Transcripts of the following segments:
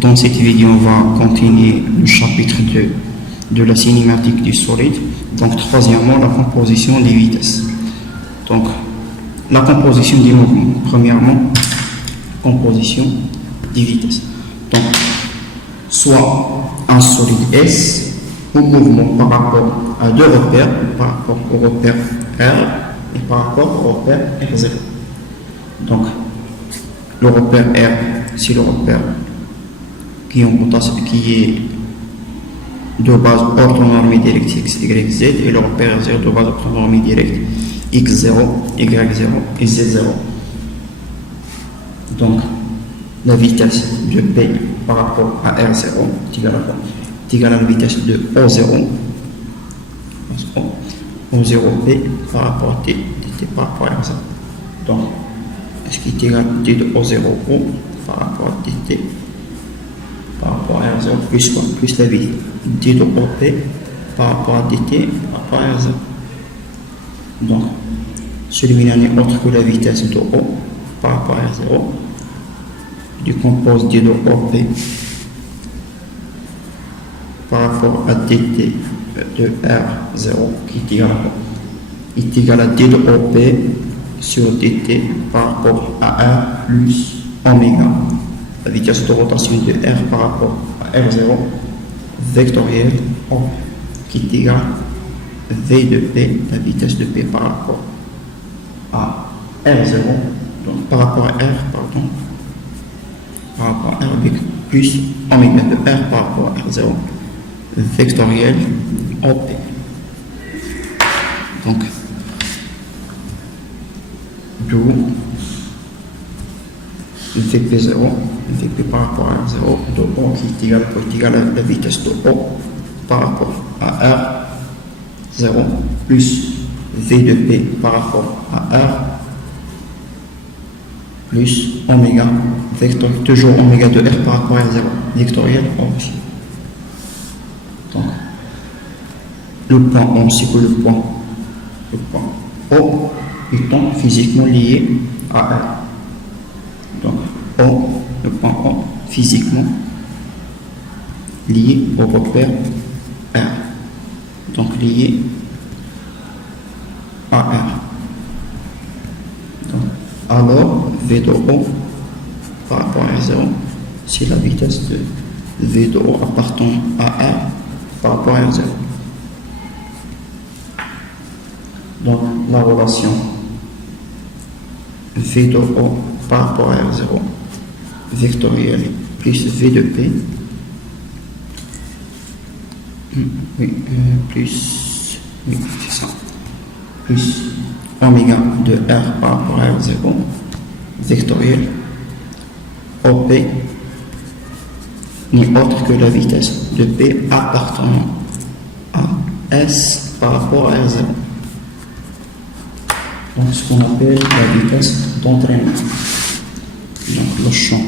Dans cette vidéo, on va continuer le chapitre de la cinématique du solide. Donc, troisièmement, la composition des vitesses. Donc, la composition des mouvements. Premièrement, composition des vitesses. Donc, soit un solide S ou mouvement par rapport à deux repères, par rapport au repère R et par rapport au repère R0. Donc, le repère R, c'est le repère qui est de base orthonormée directe x, y, z, et le repère R0 de base orthonormée directe x0, y0 et z0. Donc, la vitesse de P par rapport à R0 est égale à la vitesse de O0, O0P par rapport à T, dt par rapport à R0. Donc, est-ce qu'il est égal à D de O0O par rapport à dt par rapport à R0 plus quoi? Plus la vitesse D de OP par rapport à dt par rapport à R0. Donc, celui-là n'est autre que la vitesse de O par rapport à R0. Je compose D de OP par rapport à dt de R0 qui est égal à D de OP sur dt par rapport à R plus oméga, la vitesse de rotation de R par rapport à R0 vectorielle qui est égale à V de P, la vitesse de P par rapport à R0, donc par rapport à R, par rapport à R plus oméga de R par rapport à R0 vectorielle OP. Donc, d'où Vp0, Vp par rapport à R0, de O qui est égal à la vitesse de O par rapport à R0 plus V de P par rapport à R plus oméga vectoriel, toujours oméga de R par rapport à R0 vectoriel aussi. Donc, le point O, c'est que le point O étant physiquement lié à R. Donc, O, le point O, physiquement lié au repère R. Donc, lié à R. Donc, alors, V de O par rapport à R0, c'est la vitesse de V de O appartenant à R par rapport à R0. Donc, la relation V de O par rapport à R0 vectoriel plus V de P c'est ça, plus oméga de R par rapport à R0 vectoriel OP n'est autre que la vitesse de P appartenant à S par rapport à R0. Donc, ce qu'on appelle la vitesse d'entraînement. Donc, le champ.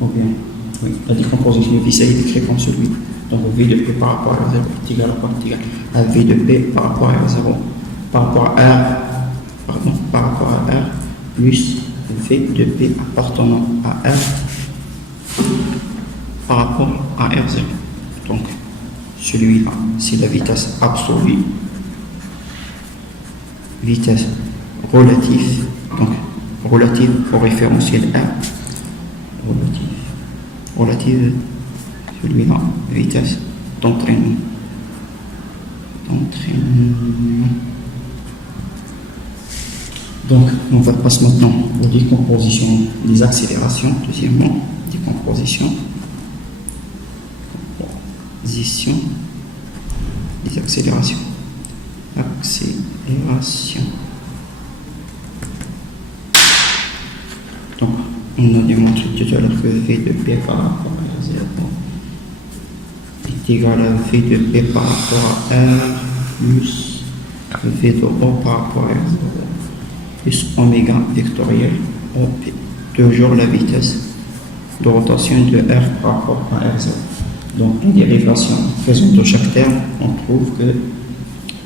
Ou bien, oui, la décomposition du vitesse est écrite comme celui. Donc, V de P par rapport à R0 est égal à V de P par rapport à R0, par rapport à R, plus V de P appartenant à R par rapport à R0. Donc, celui-là, c'est la vitesse absolue. Vitesse relative, donc relative au référentiel R, relative, celui-là, vitesse d'entraînement. Donc, on va passer maintenant aux décompositions des accélérations. Deuxièmement, décomposition des accélérations. Donc, on a démontré tout à l'heure que V de P par rapport à R0 est égal à V de P par rapport à R plus V de O par rapport à R0 plus oméga vectoriel OP. Toujours la vitesse de rotation de R par rapport à R0. Donc, en dérivation faisant de chaque terme, on trouve que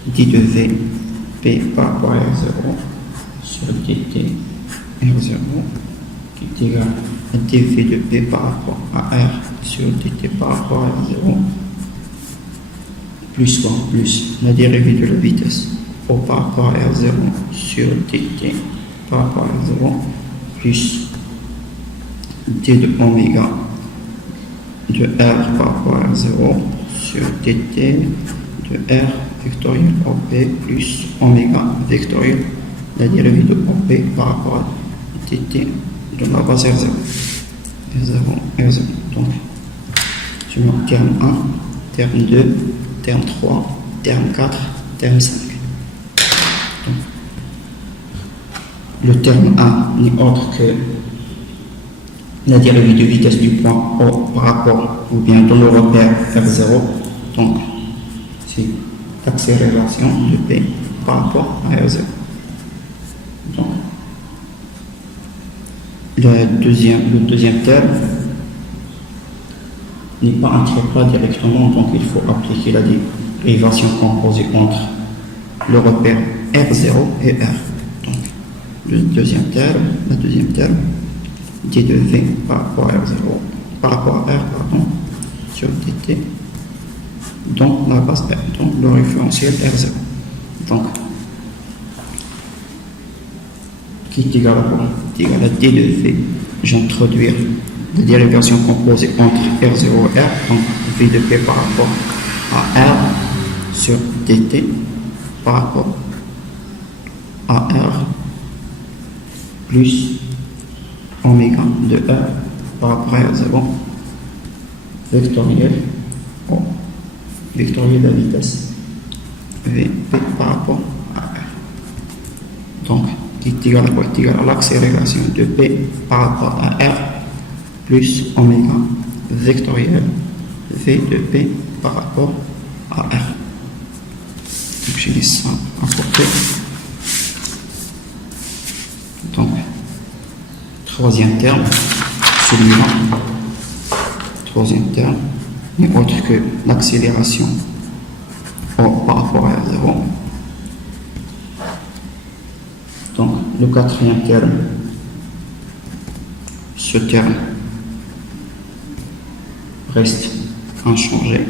d de V P par rapport à R0 sur dt R0 qui est égal dv de p par rapport à r sur dt par rapport à r0 plus quoi? Plus la dérivée de la vitesse O par rapport à r0 sur dt par rapport à r0 plus d de oméga de r par rapport à r0 sur dt de r vectoriel OP plus oméga vectoriel la dérivée de OP par rapport à dt de la base R0. R0. Donc, je mets terme 1, terme 2, terme 3, terme 4, terme 5. Donc, le terme 1 n'est autre que la dérivée de vitesse du point O par rapport, ou bien dans le repère R0. Donc, c'est l'accélération de P par rapport à R0. Donc, le deuxième terme n'est pas un très plat directement, donc il faut appliquer la dérivation composée entre le repère R0 et R. Donc, la deuxième terme, d de V par rapport à R0, par rapport à R, pardon, sur dt, donc la base R, donc le référentiel R0. Donc, qui est égal à quoi? Est égal à d de V. J'introduire la dérivation composée entre R0 et R, donc V de P par rapport à R sur dt par rapport à R plus oméga de R par rapport à R0 vectoriel O, vectoriel de la vitesse Vp par rapport à R. Donc, qui est égal à quoi? Est égal à l'accélération de P par rapport à R plus oméga vectoriel V de P par rapport à R. Donc, j'ai mis ça à côté. Donc, troisième terme, celui-là, troisième terme, n'est autre que l'accélération O par rapport à R0. Donc, le quatrième terme, ce terme reste inchangé,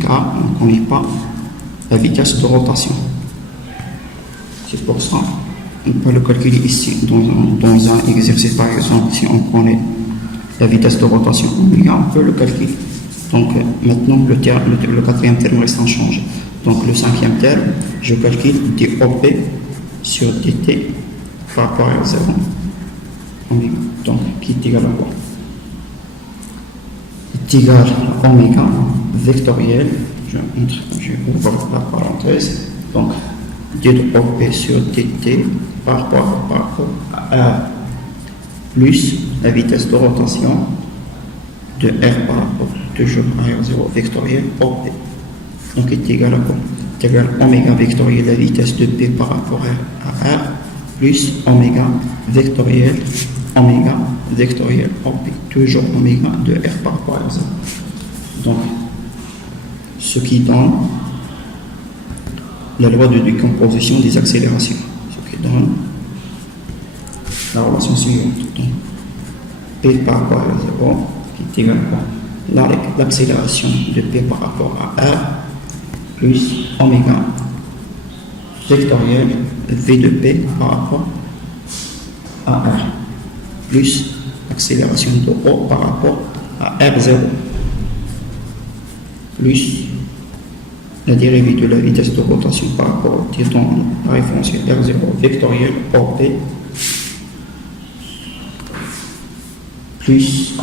car on ne connaît pas la vitesse de rotation. C'est pour ça qu'on peut le calculer ici, dans un exercice par exemple, si on connaît la vitesse de rotation oméga, on peut le calculer. Donc maintenant, le quatrième terme reste inchangé. Donc le cinquième terme, je calcule dOP sur dt par rapport à 0 oméga. Donc qui est égal à quoi? Est égal à oméga vectoriel, je ouvre la parenthèse, donc dOP sur dt par rapport à R plus la vitesse de rotation de R par rapport toujours à R0 vectoriel OP. Donc est égal à quoi? Est égal à oméga vectoriel la vitesse de P par rapport à R plus oméga vectoriel OP, toujours oméga de R par rapport à R0. Donc, ce qui donne la loi de décomposition des accélérations, ce qui donne la relation suivante. Donc, P par rapport à R0 qui est égal à l'accélération de P par rapport à R plus oméga vectoriel V de P par rapport à R plus l'accélération de O par rapport à R0 plus la dérivée de la vitesse de rotation par rapport au téton la référentiel R0 vectoriel OP plus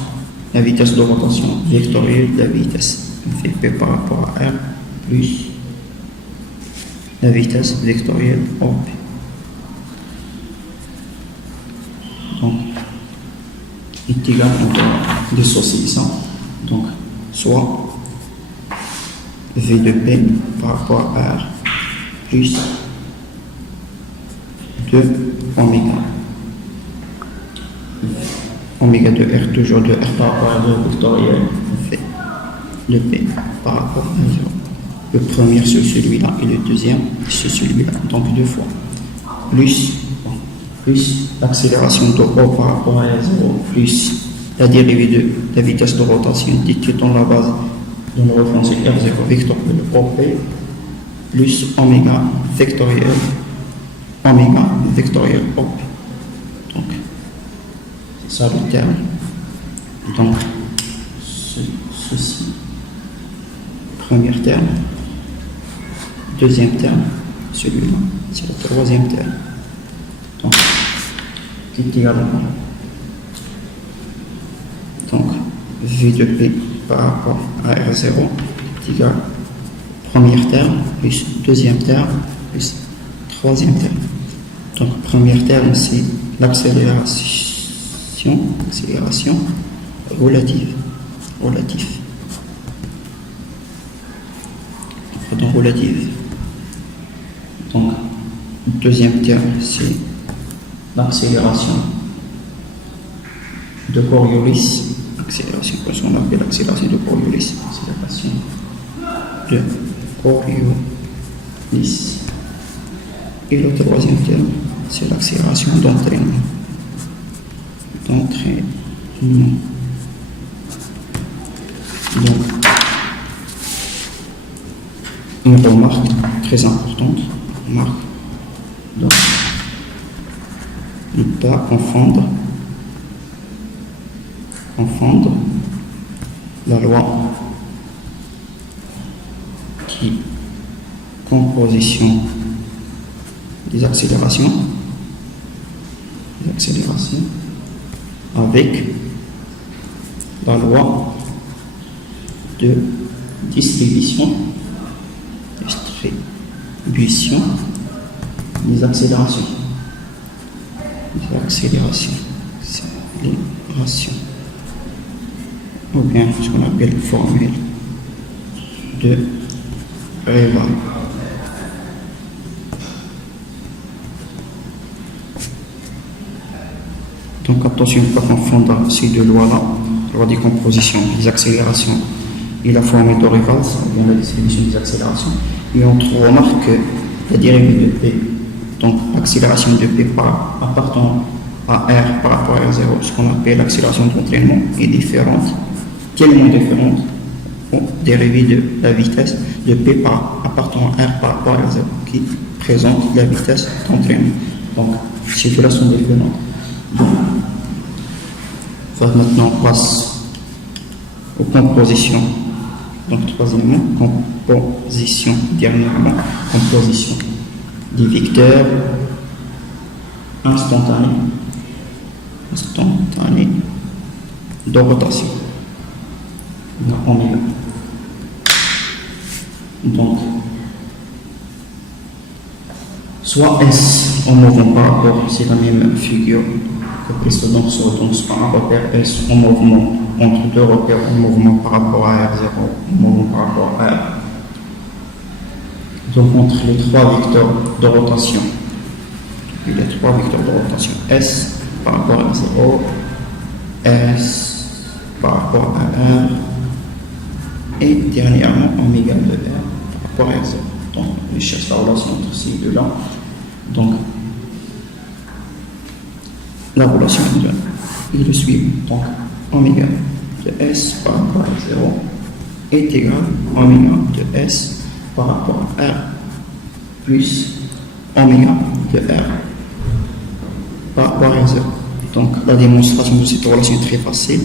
la vitesse de rotation vectorielle de la vitesse Vp par rapport à R plus la vitesse vectorielle OP. Donc, est égal à dissocier ça. Donc, soit V de P par rapport à R plus 2 oméga. Oméga de R, toujours de R par rapport à 2 vectoriel V de P par rapport à 0. Le premier sur celui-là et le deuxième sur celui-là, donc deux fois. Plus plus l'accélération de O par rapport à R0 plus la dérivée de la vitesse de rotation détruite dans la base de la référence R0 vectoriel OP plus oméga vectoriel OP. Donc, c'est ça le terme. Donc, ceci, premier terme, deuxième terme, celui-là, c'est le troisième terme. Donc, c'est égal à donc, V de P par rapport à R0 est égal premier terme plus deuxième terme plus troisième terme. Donc, premier terme, c'est l'accélération relative. Donc, deuxième terme, c'est l'accélération de Coriolis. Accélération, qu'on appelle l'accélération de Coriolis. Accélération de Coriolis. Et le troisième terme, c'est l'accélération d'entraînement. Donc, une remarque très importante, donc, ne pas confondre la loi qui composition des accélérations avec la loi de distribution des accélérations. Ou bien ce qu'on appelle formule de Reval. Donc attention, ne pas confondre ces deux lois-là, la loi des compositions, des accélérations et la formule de Reval, ou bien la distribution des accélérations. Et on remarque que la dérivée de P, donc l'accélération de P appartenant à R par rapport à R0, ce qu'on appelle l'accélération d'entraînement, est différente, tellement différente aux dérivée de la vitesse de P appartenant à R par rapport à R0, qui présente la vitesse d'entraînement. Donc, ces deux-là sont différentes. Donc, maintenant, on passe aux compositions. Donc, troisièmement, dernièrement, composition des vecteurs instantanés de rotation. Oméga. Donc, soit S en mouvement par rapport, c'est la même figure que précédent, donc soit un repère S en mouvement entre deux repères en mouvement par rapport à R0, en mouvement par rapport à R. Donc entre les trois vecteurs de rotation, S par rapport à R0, S par rapport à R, et dernièrement oméga de R par rapport à R0. Donc je cherche la relation entre ces deux-là. Donc la relation est le suivant. Donc oméga de S par rapport à 0 est égal à oméga de S par rapport à R plus oméga de R par rapport à 0. Donc la démonstration de cette relation est très facile.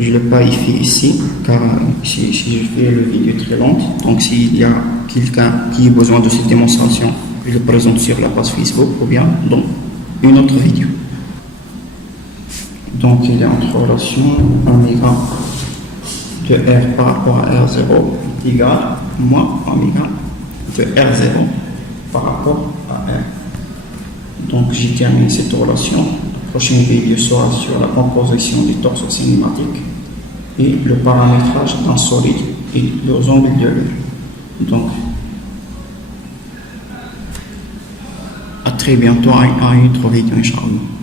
Je ne l'ai pas fait ici car si je fais le vidéo très lente, donc s'il y a quelqu'un qui a besoin de cette démonstration, je le présente sur la page Facebook ou bien dans une autre vidéo. Donc il y a entre relation oméga de R par rapport à R0 est égal à moins oméga de R0 par rapport à R. Donc j'ai terminé cette relation. La prochaine vidéo sera sur la composition des torsions cinématiques et le paramétrage d'un solide et leurs angles de l'œil. Donc à très bientôt à une autre vidéo, Inch'Allah.